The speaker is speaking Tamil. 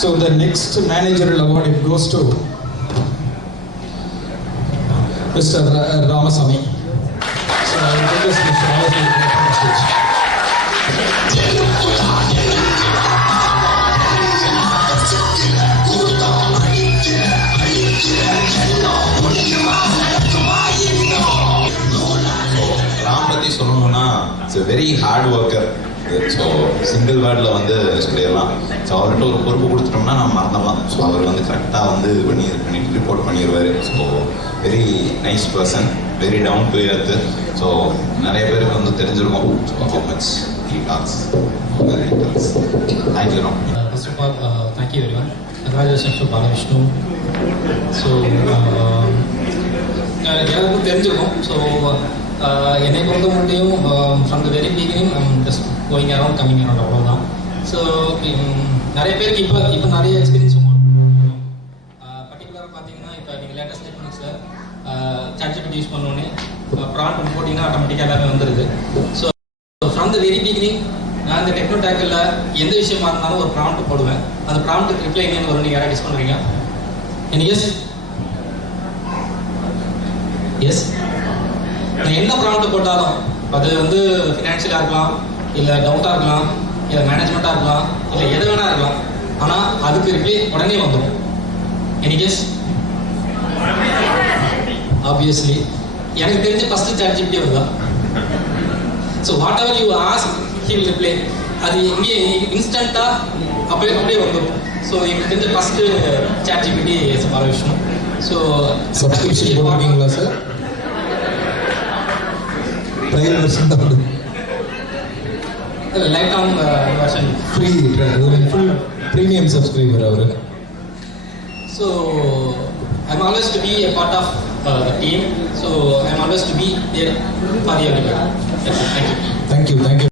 So the next managerial award it goes to Mr. Ramasamy. So I will request Mr. Ramasamy to come on stage. Ram பற்றி சொல்லணும்னா it's a very hard worker. So single வேர்டில் வந்து சொல்லிடலாம். ஸோ அவர்கிட்ட ஒரு பொறுப்பு கொடுத்துட்டோம்னா நம்ம மறந்துடலாம். ஸோ அவர் வந்து கரெக்டாக வந்து பண்ணிட்டு ரிப்போர்ட் பண்ணிடுவார். So very nice person, very down to earth. So நிறைய பேருக்கு வந்து தெரிஞ்சிருக்கும் how much he talks. Thank you Ram. First of all, thank you everyone. Congratulations to Balavishnu. So, எல்லாருக்கும் தெரிஞ்சிருக்கும். ஸோ என்னை பொறுத்த முடியும் from the very beginning just going around coming around அவ்வளோதான். ஸோ நிறைய பேருக்கு இப்போ நிறைய எக்ஸ்பீரியன்ஸ் பர்டிகுலராக பார்த்தீங்கன்னா இப்போ நீங்கள் லேட்டஸ்ட் டெக்னிக்ஸில் சாட்ஜிபிலிட்டி யூஸ் பண்ணோன்னே ப்ராம்ப்ட் போட்டிங்கன்னா ஆட்டோமேட்டிக்காக எல்லாமே வந்துடுது. So from the very beginning நான் இந்த டெக்னோ டேக்கில் எந்த விஷயமா இருந்தாலும் ஒரு ப்ராம்ப்ட் போடுவேன். அந்த ப்ராம்ப்ட் ரிப்ளை எங்கேருந்து வரும் நீங்கள் யாராவது டிஸ் பண்ணுறீங்க? எஸ் எஸ் நான் என்ன ப்ராம்ப்ட் போட்டாலும் அது வந்து ஃபினான்ஷியலாக இருக்கலாம், இல்லை டவுட்டாக இருக்கலாம், இல்லை மேனேஜ்மெண்ட்டாக இருக்கலாம், இல்லை எது வேணா இருக்கலாம். ஆனால் அதுக்கு ரிப்ளை உடனே வந்துடும். எஸ் ஆப்வியஸ்லி எனக்கு தெரிஞ்சு ஃபஸ்ட்டு சாட்ஜிபிலிட்டி வருதா. So what ever you ask he will reply. அது இங்கே இன்ஸ்டண்ட்டாக அப்படியே வந்துடும். ஸோ எனக்கு தெரிஞ்ச ஃபஸ்ட்டு சாட்ஜிபிலிட்டி எஸ் பாலவிஷ்ணு. ஸோ சப்ஸ்கிரிப்ஷன் போட்டிருக்கீங்களா சார்? ட்ரையல் வெர்ஷன் தான் வருது. Light on version free full premium subscriber அவர். So I'm always to be a part of the team. So I'm always to be there for the everybody. Thank you. Thank you.